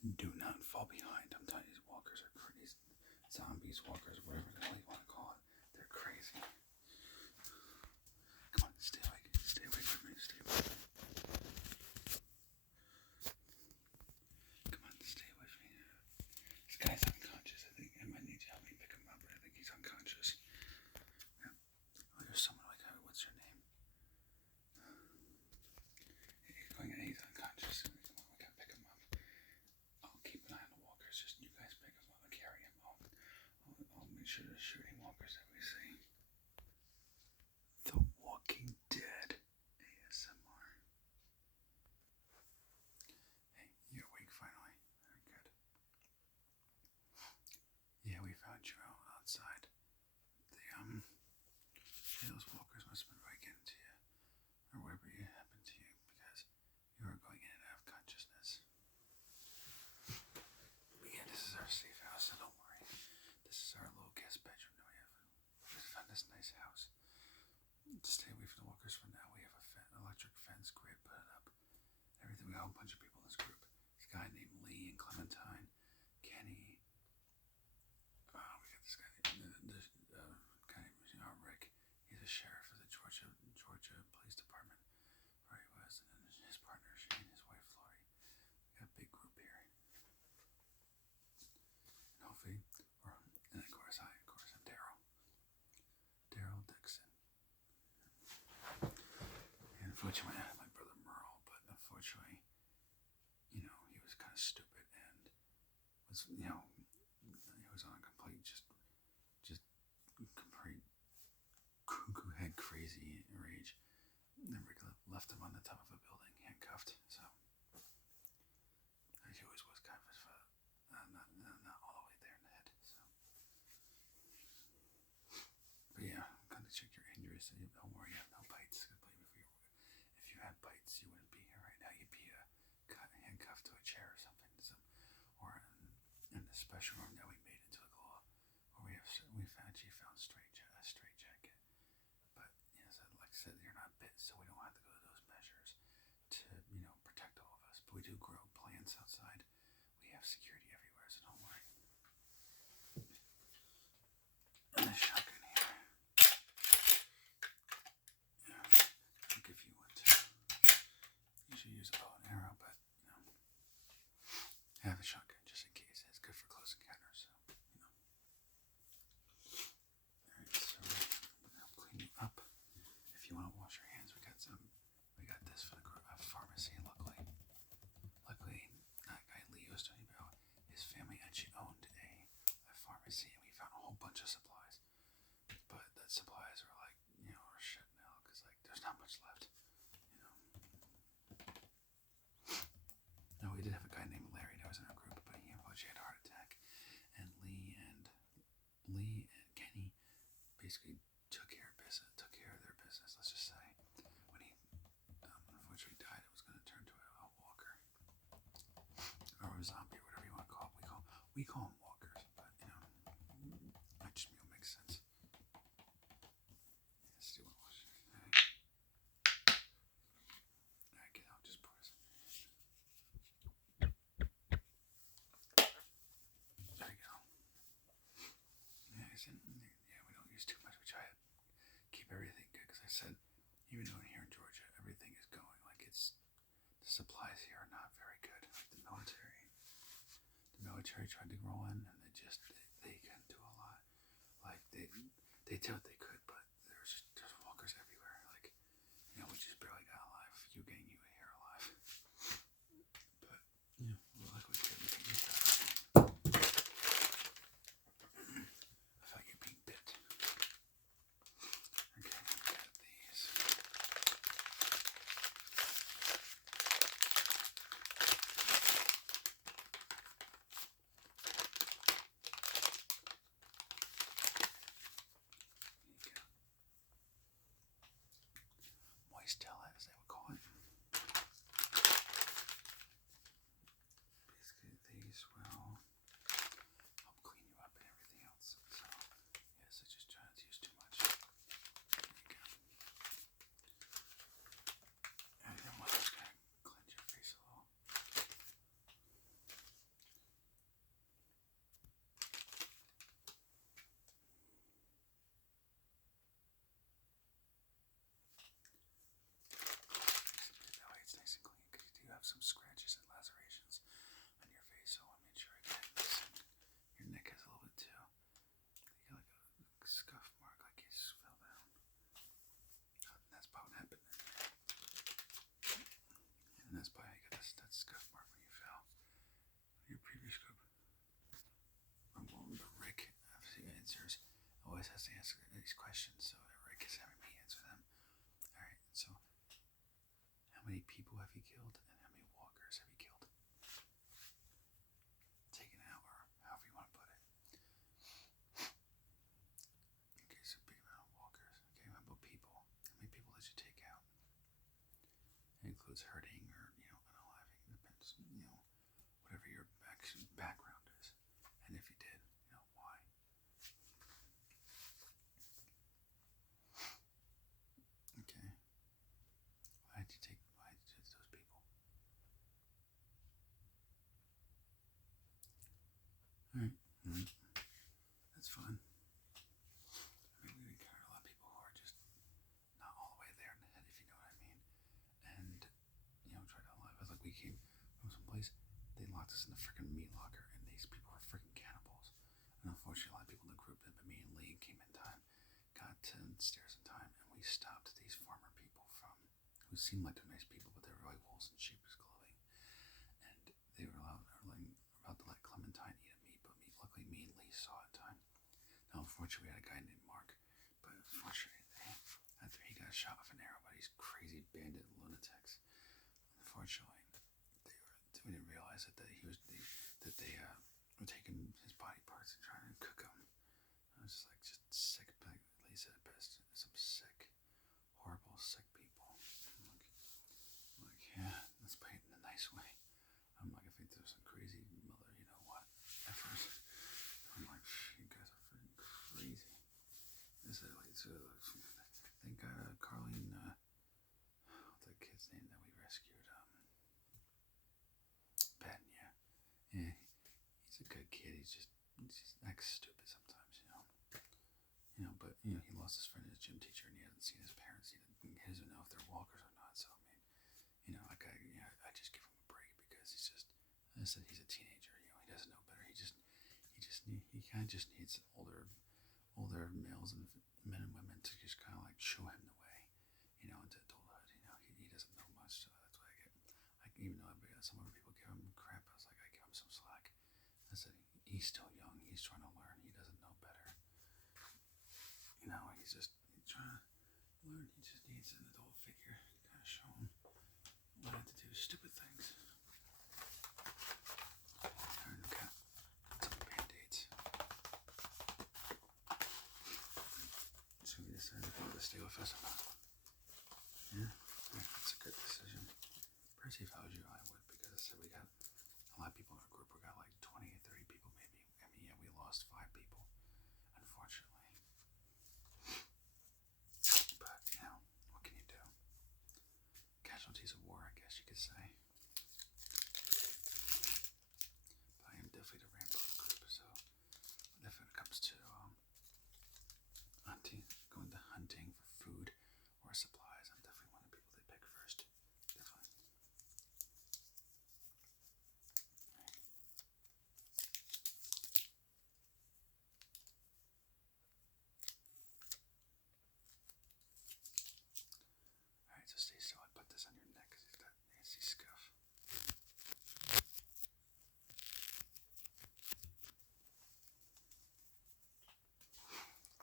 Do not fall behind. I'm telling you, these walkers are crazy. Zombies, walkers, whatever the hell you want to call it. They're crazy. Come on, stay awake. Stay awake from me. Stay awake. Come on, stay with me. This guy's unconscious. I think I might need you to help me pick him up, but I think he's unconscious. Yeah. Oh, there's someone like, what's your name? He's going in, he's unconscious. Come on, we gotta pick him up. I'll keep an eye on the walkers. Just you guys pick him up and carry him home. I'll make sure to shoot any walkers that we see. The Walking Dead ASMR. Hey, you're awake finally. Very good. Yeah, we found you outside. Those walkers must have been right into you, or whatever happened to you, because you were going in and out of consciousness. But yeah, this is our safe house, so don't worry. This is our little guest bedroom that we found this nice house. To stay away from the walkers for now, we have a electric fence grid put up. Everything. We got a bunch of people in this group. This guy named Lee and Clementine, Kenny. We got this guy named Rick. He's a sheriff of the Georgia Police Department, where he was, and then his partner Shane, his wife Lori. We got a big group here, and hopefully, and of course I'm Daryl Dixon. And unfortunately, I had my brother Merle, but unfortunately, he was kind of stupid and was, he was on a complete complete cuckoo head crazy rage. And Rick left him on the top of a building, handcuffed. So he always was kind of not all the way there in the head. So, but yeah, I'm gonna check your injuries. So don't worry, you have no bites. If you had bites, you wouldn't be here right now. You'd be handcuffed to a chair or something. Or in the special room that we made into a claw, where we actually found a straight jacket. But like I said, you're not bit, so we don't have to go to those measures to protect all of us. But we do grow plants outside. We have security everywhere, so don't worry. And this shotgun here. Yeah, I'll give you one too. You should use a bow and arrow, but I have a shotgun just in case. It's good for close encounters, so Alright, so I'll clean you up. If you want to wash your hands, we got this for the pharmacy. Luckily, that guy Lee was telling me about, his family actually owned a pharmacy, and we found a whole bunch of supplies. But the supplies are are shit now, because there's not much left. No, we did have a guy named Larry that was in our group, but he unfortunately had a heart attack. And Lee and Kenny basically took care of their business. Let's just say when he unfortunately died, it was going to turn to a walker or a zombie, or whatever you want to call it. We call them walkers, but that just makes sense. Let's do one more. Alright, get out. Just pour some. There you go. Yeah, we don't use too much. We try to keep everything good, because I said, even though here in Georgia, everything is going the supplies here are not very good. Like the military tried to roll in, and they couldn't do a lot. Like they did what they could, but there's walkers everywhere. We just barely got alive. You getting you here alive. But we're luckily good. We can use that. I thought you being bit. Okay, we got these. some scratches and lacerations on your face, so I made sure I get this. Your neck has a little bit too. You got like a scuff mark, like you just fell down. That's probably what happened. And that's probably how you got that scuff mark when you fell. Your previous group. But Rick, obviously answers, always has to answer these questions, so Rick is having me answer them. Alright, so how many people have you killed and how many walkers have you killed? Taken out, or however you want to put it. Okay, so big amount of walkers. Okay, how about people? How many people did you take out? It includes hurting or, unaliving, depends, whatever your background is. And if you did, why? Okay. Why did you take those people? Alright. That's fine. I mean, we encountered a lot of people who are just not all the way there in the head, if you know what I mean. And, try to unalive us. Like, we came from some place, they locked us in the freaking meat locker, and these people are freaking cannibals. And unfortunately, a lot of people in the group, but me and Lee came in time, got to the stairs in time, and we stopped these farmer people who seemed like they're nice people, but they were really wolves in sheep's clothing. And they were about to let Clementine eat a meat, but luckily me and Lee saw it in time. Now, unfortunately, we had a guy named Mark, but unfortunately, after he got shot with an arrow by these crazy bandit lunatics, unfortunately, we didn't realize that they were taking his body parts and trying to cook them. I was just sick, like Lee said it best, some sick, horrible, sick people. Yeah, let's put it in a nice way. I'm like, I think there's some crazy mother, effers. I'm like, you guys are freaking crazy. This is thank God, Carlene, what's that kid's name that we rescued? Ben, yeah. Yeah, he's a good kid. He's just acts stupid sometimes, but, he lost his friend, his gym teacher, and he hasn't seen his parents. He doesn't know if they're walkers or not, so, I mean, I just give him a break because he's just, I said he's a teenager, he doesn't know better. He kind of just needs older males and men and women to just kind of like show him the way, into adulthood. He doesn't know much, so that's why even though some other people give him crap, I was like, I give him some slack. I said, he's still young, he's trying to learn, he doesn't know better. He's trying to learn, he just needs an adult figure to kind of show him not to do stupid things. Alright, okay. Some band-aids. So we decided if we want to stay with us or not. Yeah, that's a good decision. Percy, if I was you, I would, because I said we got a lot of people in our group. We got like 20 or 30 people maybe. I mean, yeah, we lost 5 people, unfortunately. But, what can you do? Casualties of war, I guess you could say. But I am definitely the ramble group, so if it comes to going to hunting for food or supplies, I'm definitely one of the people they pick first. Definitely. Alright, so stay still. I put this on your neck because it's that nasty scuff.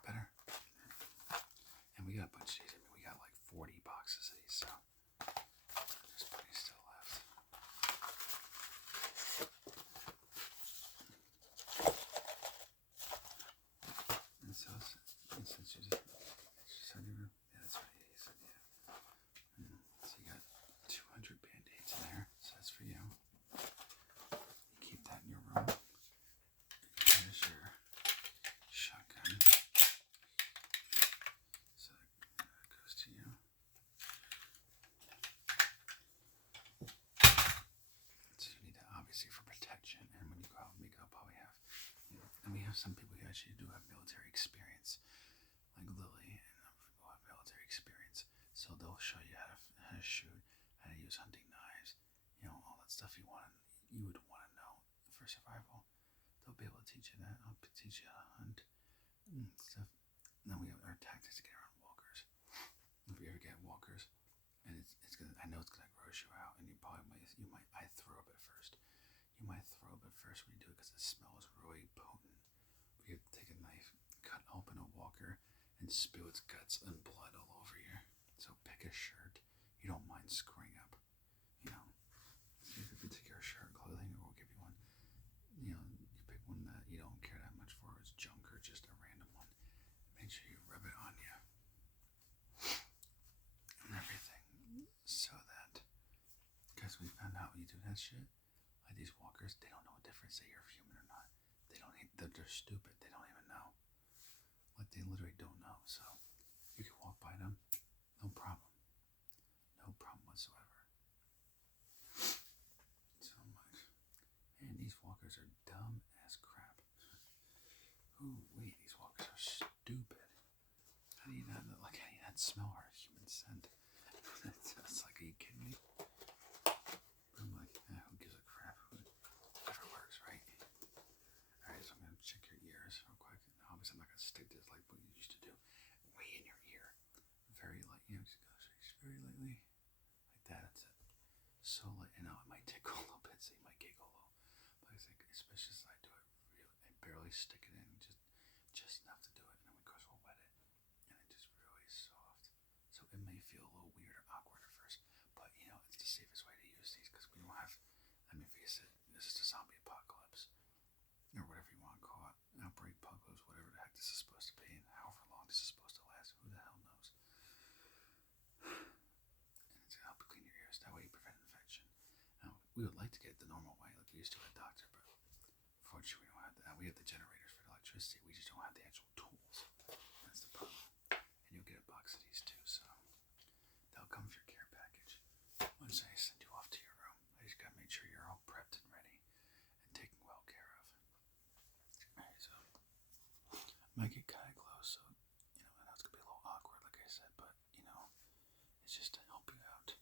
Better. And we got a bunch of these. I mean, we got like 40 boxes of these, so there's plenty still left. And so, since you said you were, yeah, that's right, you said, yeah. So you got 200 band-aids in there, so that's for you. You keep that in your room. Here's your shotgun. So that goes to you. So you need that obviously for protection, and when you go out and make up, probably have, and we have some people who actually do have military experience, like Lily, and people have military experience, so they'll show you how to shoot, how to use hunting knives, you would want to know for survival. They'll be able to teach you that. I'll teach you how to hunt and stuff. And then we have our tactics to get around walkers. If you ever get walkers, and it's gonna, I know it's gonna gross you out, and you might, I throw up at first. You might throw up at first when you do it because the smell is really potent. You take a knife, cut open a walker, and spew its guts and blood all over you. So pick a shirt you don't mind screwing up. You know, if you take your shirt clothing, or we'll give you one. You know, you pick one that you don't care that much for, it's junk or just a random one. Make sure you rub it on you and everything, so that, because we found out when you do that shit, like these walkers, they don't know a difference that you're human or not. They're stupid. They don't even know. Like they literally don't know. So you can walk by them, no problem. No problem whatsoever. So much. Man, these walkers are dumb as crap. Ooh, wait, these walkers are stupid. How do you not smell our human scent? It's like, are you kidding me? I'm like, who gives a crap? Whatever works, right? Alright, so I'm gonna check your ears real quick. Obviously, I'm not gonna stick this like what you used to do. Way in your ear. Very light, just go very lightly. Like that, that's it. So light, and now it might tickle a little bit, so you might giggle a little. But it's like, especially as I do it, I barely stick it in, just enough to do it, and then of course we'll wet it, and it just really soft. So it may feel a little weird or awkward at first, but you know, it's the safest way to use these because we don't have, I mean, face it, this is the zombie apocalypse, or whatever you want to call it, outbreak, apocalypse, whatever the heck this is supposed to be, and however long this is supposed to last, who the hell knows. And it's gonna help you clean your ears, that way you prevent infection. Now, we would like to get it the normal way, like we used to at a doctor, but unfortunately we don't have that. We have the generators for the electricity, we just don't have the actual tools. That's the problem. And you'll get a box of these too, so they'll come with your care package. Once I send you off to your room, I just gotta make sure you're all prepped and ready and taken well care of. Alright, so I might get kind of close, so you know, I know it's gonna be a little awkward, like I said, but you know, it's just to help you out.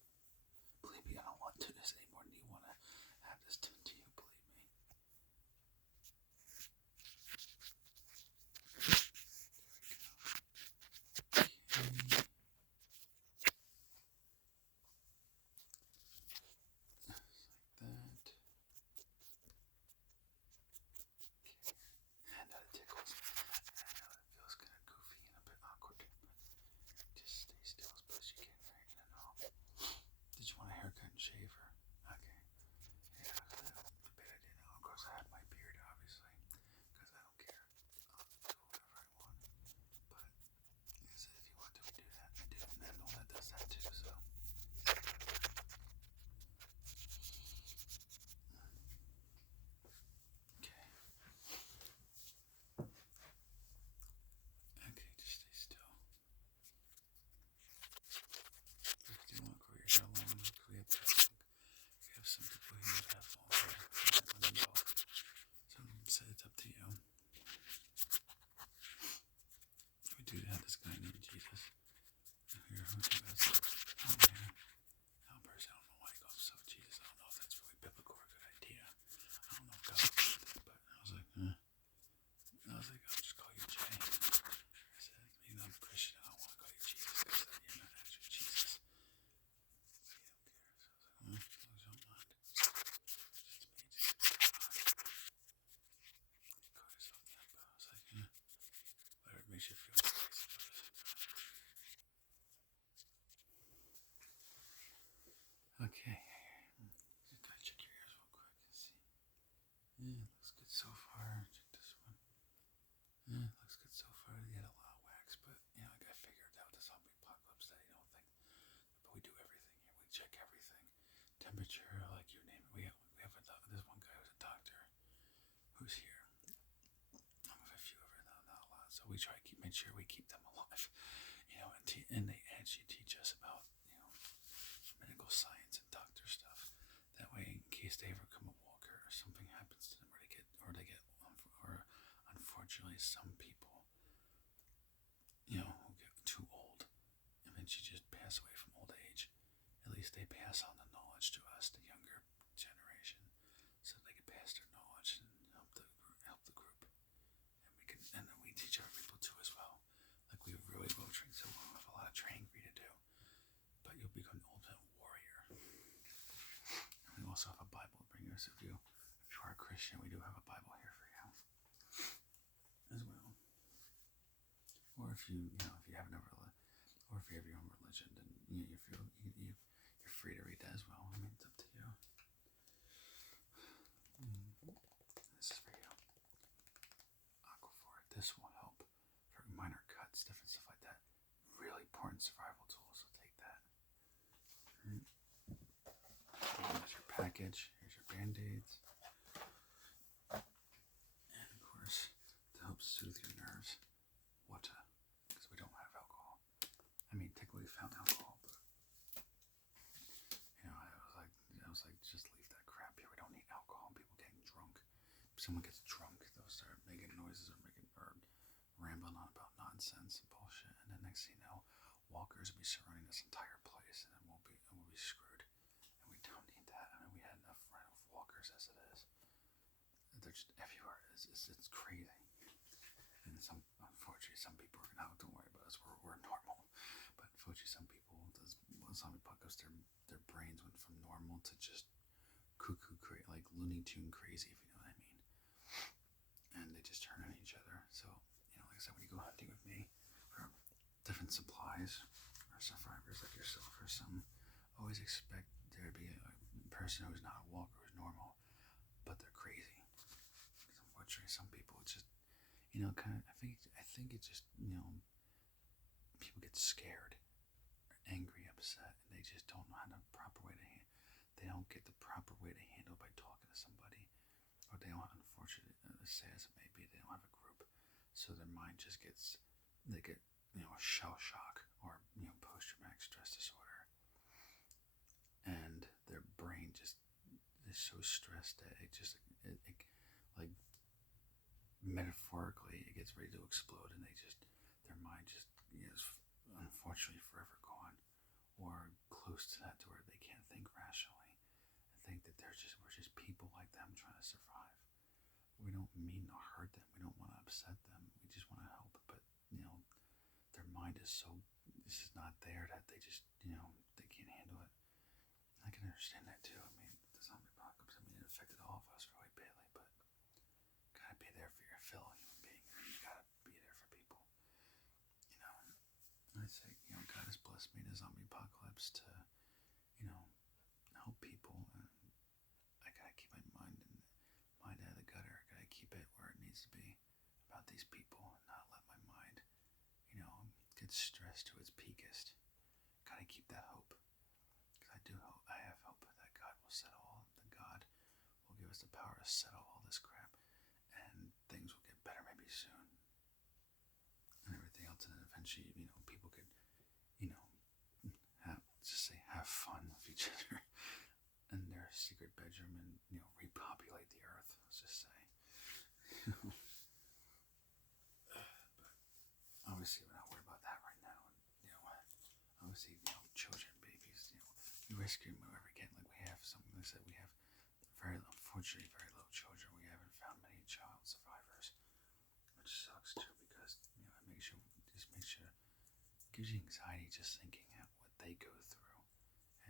Believe me, I don't want to do this anymore than you want to have this done to you, believe me. I know it tickles. I know it feels kind of goofy and a bit awkward, but just stay still as best you can, right? And then did you want a haircut and shave or? Okay. Yeah, I bet I did. Of course, I have my beard, obviously, because I don't care. I'll do whatever I want. But like I said, if you want to do that, I do. And then Nola does that too, so. Okay, just stay still. If you want to grow your hair long, we have some people here that have long hair. So it's up to you. We do have this guy named Jesus here who has long hair. Now, personally, I don't know why he calls himself Jesus. I don't know if that's really biblical or a good idea. I don't know if God did that, but I was like, I'll just call you Jay. I said, even though I'm a Christian, I don't want to call you Jesus because you're not actually Jesus. But he don't care. So I was like, as long as you don't mind. Just to me, just call yourself that. But I was like, whatever makes you feel good, I suppose. Okay. Just gotta check your ears real quick and see. Yeah, it looks good so far. Check this one. Yeah, it looks good so far. You had a lot of wax, but you know, like I figured out the zombie apocalypse that you don't think. But we do everything here. We check everything. Temperature, like you name it. We have this one guy who's a doctor who's here. I'm with a few of them, not a lot. So we try to make sure we keep them alive. You know, and they actually teach us about, you know, medical science and doctor stuff. That way, in case they ever come a walker or something happens to them, or unfortunately, some people, you know, who get too old, eventually just pass away from old age. At least they pass on the knowledge to us, the younger generation, course, if you are a Christian, we do have a Bible here for you as well. Or if you have no or if you have your own religion, then you feel you're free to read that as well. I mean, it's up to you. This is for you. Aquaphor. This will help for minor cuts, different stuff like that. Really important survival tool, so take that. Here's your package. Here's your band-aids. And of course, to help soothe your nerves, water. Because we don't have alcohol. I mean, technically we found alcohol, but I was like, just leave that crap here. We don't need alcohol. People getting drunk. If someone gets drunk, they'll start making noises or rambling on about nonsense and bullshit. And then next thing you know, walkers will be surrounding this entire place, and then we'll be screwed. And we don't need that. I mean, we had enough walkers as it is. They're just everywhere. It's crazy. And unfortunately, some people are gonna. Don't worry about us. We're normal. But unfortunately, some people, zombie apocalypse, their brains went from normal to just cuckoo, like Looney Tune crazy, if you know what I mean. And they just turn on each other. So, like I said, when you go hunting with me for different supplies or survivors like yourself or some, always expect there to be a person who's not a walker who's normal, but they're crazy. Because unfortunately, some people just, I think it just, people get scared, or angry, upset, and they just don't know how to proper way to handle. They don't get the proper way to handle by talking to somebody, or they don't. Unfortunately, as sad as it may be, they don't have a group, so their mind just gets, they get, shell shock or post-traumatic stress disorder, and their brain just is so stressed that it like metaphorically it gets ready to explode, and their mind just is unfortunately forever gone, or close to that, to where they can't think rationally and think that we're just people like them trying to survive. We don't mean to hurt them. We don't want to upset them. We just want to help. But their mind is this is not there, that they just they can't handle it. I can understand that too. I mean, the zombie apocalypse, it affected all of us really badly, but gotta be there for your fellow human being. You gotta be there for people. I say, God has blessed me in the zombie apocalypse to, help people, and I gotta keep my mind out of the gutter. I gotta keep it where it needs to be about these people, and not let my mind, get stressed to its peakest. Gotta keep that hope, because I do hope, I have hope that God will give us the power to settle all this crap, and things will get better maybe soon, and everything else, and then eventually, people could, have fun with each other in their secret bedroom, and repopulate the earth. Let's just say. But obviously, we're not worried about that right now. And obviously, children, babies, we rescue them wherever we can. Like we have some. Like I said, we have unfortunately very low children. We haven't found many child survivors, which sucks too, because it makes you gives you anxiety just thinking at what they go through,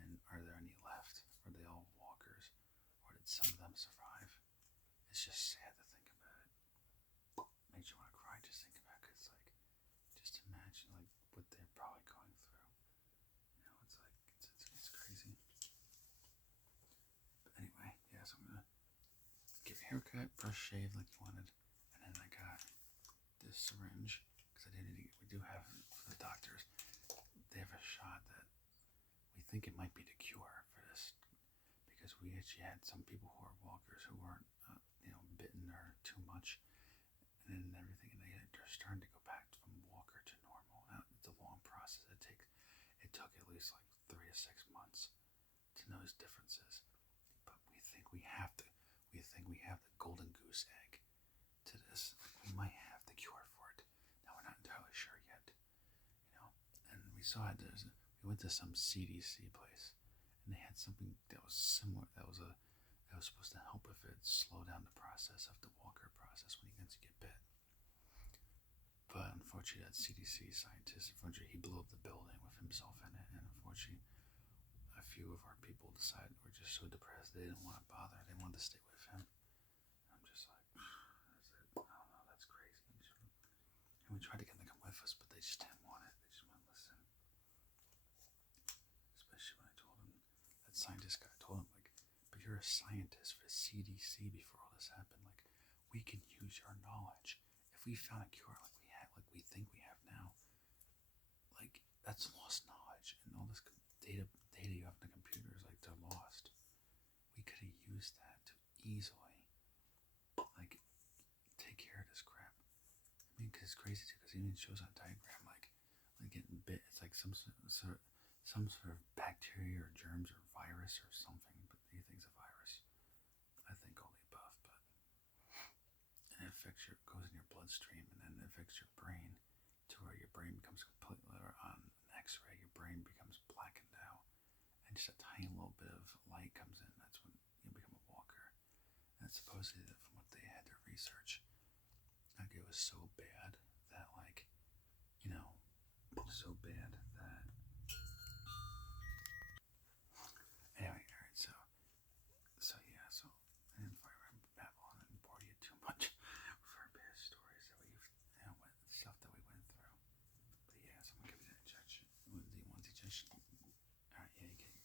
and are there any left? Are they all walkers, or did some of them survive? It's just sad to think about it. Makes you want to cry just thinking about it, because just imagine what they're probably going through. It's crazy. But anyway, yeah, so I'm gonna give a haircut, brush, shave like you wanted, and then I got this syringe, because we do have, for the doctors, they have a shot that we think it might be the cure for this, because we actually had some people who are walkers who weren't bitten or too much, and then everything, and they're starting to go back from walker to normal. Now, it's a long process. It took at least 3 to 6 months to notice differences, but we think we have the golden goose egg to this. We might have the cure for it. Now, we're not entirely sure yet, and we went to some CDC place, and they had something that was similar, that was supposed to help if it slow down the process of the walker process when you get bit. But unfortunately, that CDC scientist, he blew up the building with himself in it, and unfortunately, a few of our people decided were just so depressed they didn't want to bother. They wanted to stay scientist guy told him, like, but you're a scientist for the CDC before all this happened. Like, we can use your knowledge. If we found a cure like we think we have now, like, that's lost knowledge, and all this data you have in the computers, like, they're lost. We could have used that to easily, like, take care of this crap. I mean, because it's crazy too, because it even shows on a diagram, like getting bit. It's like some sort of bacteria or germs or virus or something. But he thinks a virus. I think all the above. But and it affects goes in your bloodstream, and then it affects your brain to where your brain becomes completely, or on an X-ray, your brain becomes blackened out, and just a tiny little bit of light comes in. That's when you become a walker. And supposedly, from what they had to research, like, it was so bad that, like, so bad that. Anyway, alright, so yeah, so I didn't babble on and bore you too much for a bit of stories that stuff that we went through. But yeah, so I'm gonna give you that injection. Do you want the injection? Alright, yeah, you get it.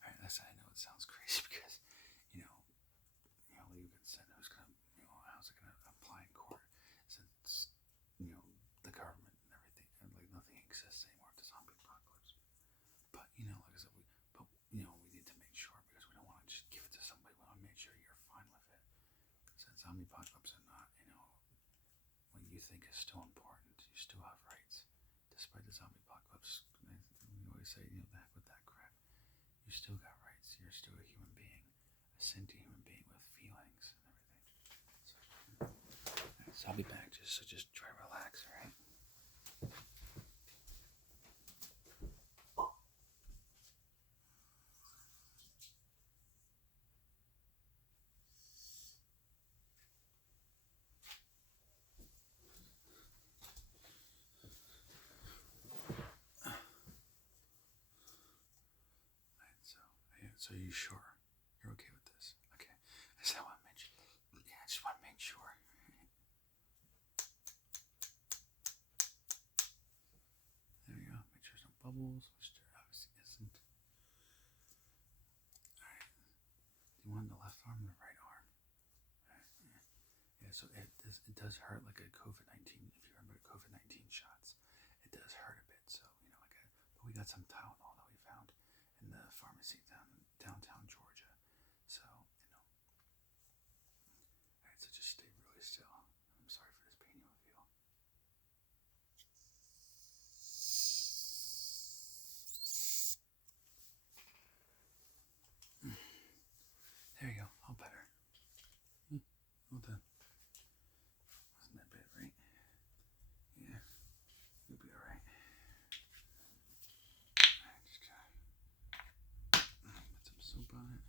Alright, I know it sounds crazy because, legal consent, who's gonna, how's it gonna apply in court since, the government and everything, and like nothing exists anymore after zombie apocalypse. But, like I said, we need to make sure, because we don't want to just give it to somebody. We want to make sure you're fine with it. Since zombie apocalypse are not, what you think is still important, you still have rights. Despite the zombie apocalypse, we always say, the heck with that crap. You still got rights. You're still a human being, a sentient human being with feelings and everything. So I'll be back. Just try to relax, all right? So you sure you're okay with this? Okay. I just want to make sure. Yeah, I just want to make sure. There we go. Make sure there's no bubbles, which there obviously isn't. Alright. Do you want the left arm or the right arm? Alright. Yeah, so it does hurt like a COVID-19. If you remember the COVID-19 shots, it does hurt a bit. So, but we got some Tylenol that we found in the pharmacy downtown Georgia. So, alright, so just stay really still. I'm sorry for this pain you'll feel. There you go, all better. Well done. Wasn't that bad, right? Yeah, you'll be alright. Alright, just gotta put some soap on it.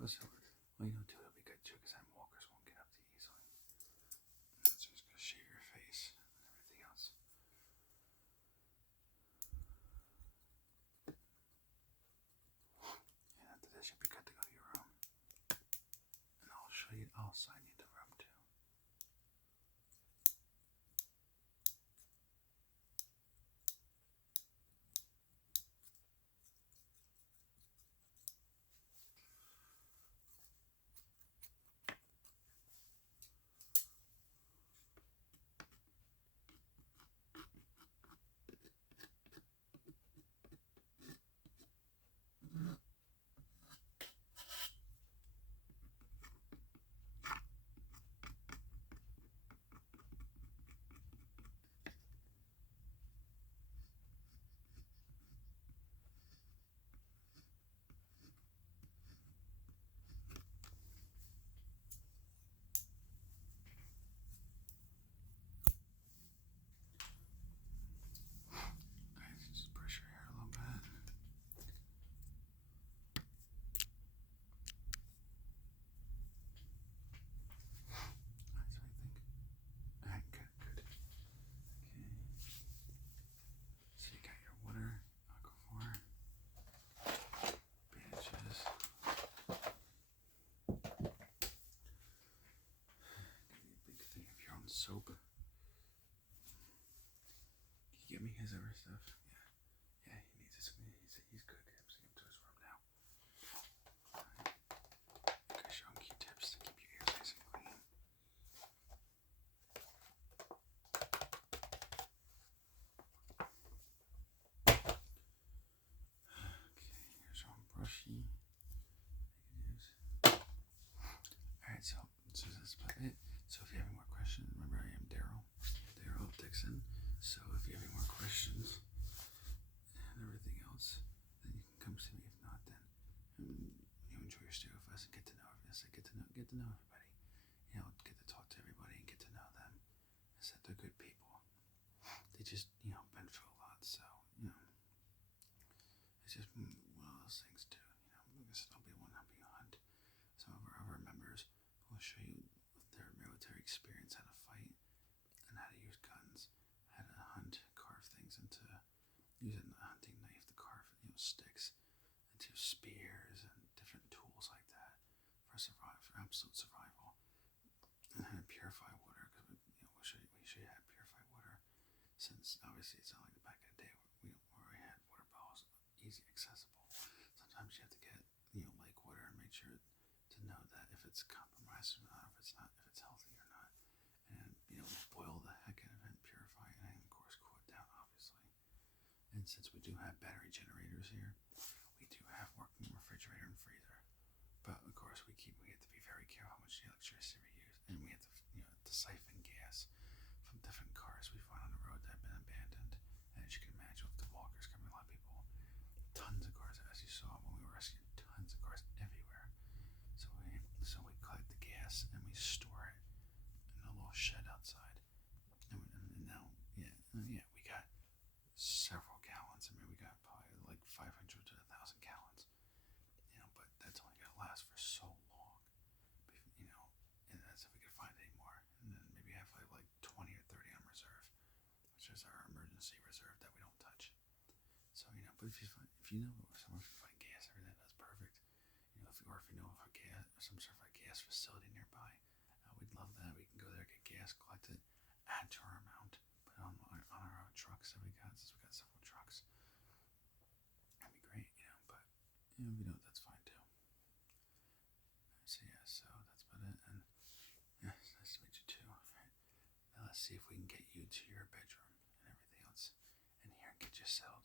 Plus, well, you know, too, it'll be good too, because then walkers won't get up to you easily. So just gonna shave your face and everything else. And after this, you'll be good to go to your room. And I'll sign you the room too. Just brush your hair a little bit. Nice, what do you think? Alright, good. Okay. So you got your water, aquaphor, bandages. Give me a big thing of your own soap. Can you give me his other stuff? Yeah, he needs this. He's good. I'm sending him to his room now. You can show him Q-tips to keep your ears nice and clean. Okay, here's your own brushy. Alright, so that's about it. So if you have any more questions, remember I am Daryl Dixon. So if you have any more questions and everything else, then you can come see me. If not, then you enjoy your stay with us and get to know us. Get to know everybody. You know, get to talk to everybody and get to know them. I said they're good people. They just been through a lot, so it's just one of those things too. This will be one helping you hunt. Some of our other members will show you their military experience, how to fight and how to use guns, how to hunt, carve things into using a hunting knife to carve sticks into spears and different tools like that for absolute survival, and how to purify water, because we'll show you how to purify water, since obviously it's not like the back in the day where we had water bottles easy accessible. Sometimes you have to get lake water and make sure to know that if it's compromised or not, if it's healthy or not, and boil the heck out of it and purify it, and of course cool it down, obviously. And since we do have battery generators here, we do have working refrigerator and freezer, but of course we have to be very careful how much electricity we use, and we have to to siphon gas from different cars we find on the road that have been abandoned. And as you can imagine, with the walkers coming, a lot of people, tons of cars, as you saw when we were rescuing, tons of cars everywhere. So we collect the gas and we store it in a little shed outside. And now, we got several gallons. I mean, we got probably like 500 to 1,000 gallons. But that's only gonna last for so long. And that's if we could find any more. And then maybe have like 20 or 30 on reserve, which is our emergency reserve that we don't touch. So but if you know someone can find gas over there, that's perfect. If you know of a gas or some sort of a gas facility nearby, we'd love that. We can go there, get gas, collect it, add to our amount, put it on our trucks that we got, since we got several trucks. That'd be great, But that's fine too. So so that's about it. And it's nice to meet you too. Now let's see if we can get you to your bedroom and everything else in here and get you settled